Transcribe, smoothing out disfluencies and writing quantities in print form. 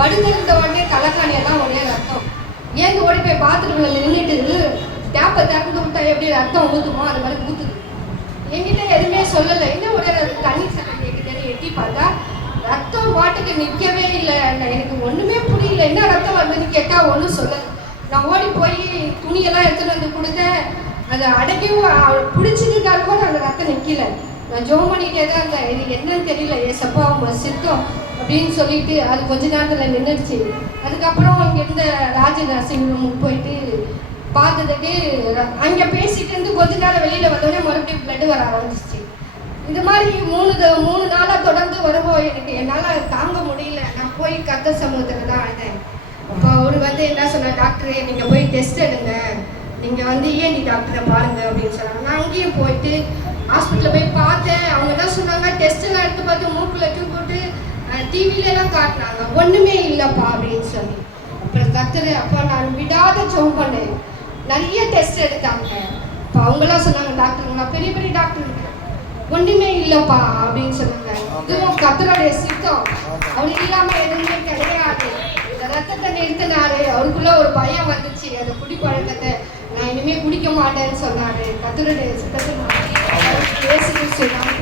படுத்திருந்த உடனே கலக்காணியெல்லாம் ஒரே ரத்தம். ஏங்க ஓடி போய் பாத்ரூம்ல நின்றுட்டு டேப்பை திறந்து விட்டா எப்படி ரத்தம் ஊற்றுமோ அது மாதிரி ஊற்றுது. என்கிட்ட எதுவுமே சொல்லலை. என்ன ஒரே தண்ணி சட்டம் கேட்குதுன்னு எட்டி பார்த்தா ரத்தம் பாட்டுக்கு நிற்கவே இல்லை. எனக்கு ஒன்றுமே புரியல, என்ன ரத்தம் வருதுன்னு கேட்டால் ஒன்றும் சொல்லலை. நான் ஓடி போய் துணியெல்லாம் எடுத்துகிட்டு வந்து கொடுத்தேன். அதை அடைக்கவும் பிடிச்சிட்டு கூட அந்த ரத்தம் நிற்கல. நான் ஜோம் பண்ணிகிட்டே தான் இருந்தேன். இது என்னன்னு தெரியல, ஏசப்பா அவங்க சித்தம் அப்படின்னு சொல்லிட்டு அது கொஞ்ச நேரத்தில் நின்றுடுச்சு. அதுக்கப்புறம் இங்கே இருந்த ராஜ நர்சிங் ரூமுக்கு போயிட்டு பார்த்ததுக்கு அங்கே பேசிட்டு இருந்து கொஞ்ச நேரம் வெளியில் வந்தோடனே மறுபடியும் பிளட் வர ஆரம்பிச்சிச்சு. இந்த மாதிரி மூணு நாளாக தொடர்ந்து வரும்போது என்னால் தாங்க முடியல. நான் போய் கர்த்தர் சமூகத்தில் தான் அழுதேன். அப்போ அவர் என்ன சொன்னார், டாக்டரே நீங்கள் போய் டெஸ்ட் எடுங்க, நீங்கள் ENT டாக்டரை பாருங்கள் அப்படின்னு சொன்னாங்க. நான் அங்கேயும் போயிட்டு ஹாஸ்பிட்டலில் போய் பார்த்தேன். அவங்க தான் சொன்னாங்க, டெஸ்ட்டெல்லாம் எடுத்து பார்த்து மூக்கில் டியூப் போட்டு டிவிலெலாம் காட்டினாங்க, ஒன்றுமே இல்லைப்பா அப்படின்னு சொல்லி. அப்புறம் கர்த்தர் அப்போ நான் விடாத ஜெபம் பண்ணேன். நிறைய டெஸ்ட் எடுத்தாங்க. இப்போ அவங்களாம் சொன்னாங்க, டாக்டர் நான் பெரிய பெரிய டாக்டர் இருக்கேன், ஒன்றுமே இல்லைப்பா அப்படின்னு சொன்னாங்க. இதுவும் கர்த்தருடைய சித்தம். அப்படி இல்லாமல் எதுவுமே கிடையாது. இந்த ரத்தத்தை நிறுத்தினாரு. அவருக்குள்ள ஒரு பயம் வந்துச்சு, அந்த குடி பழக்கத்தை நான் இனிமேல் குடிக்க மாட்டேன்னு சொன்னார். கர்த்தருடைய சித்தத்தை பேசிட்டு சொன்னாங்க.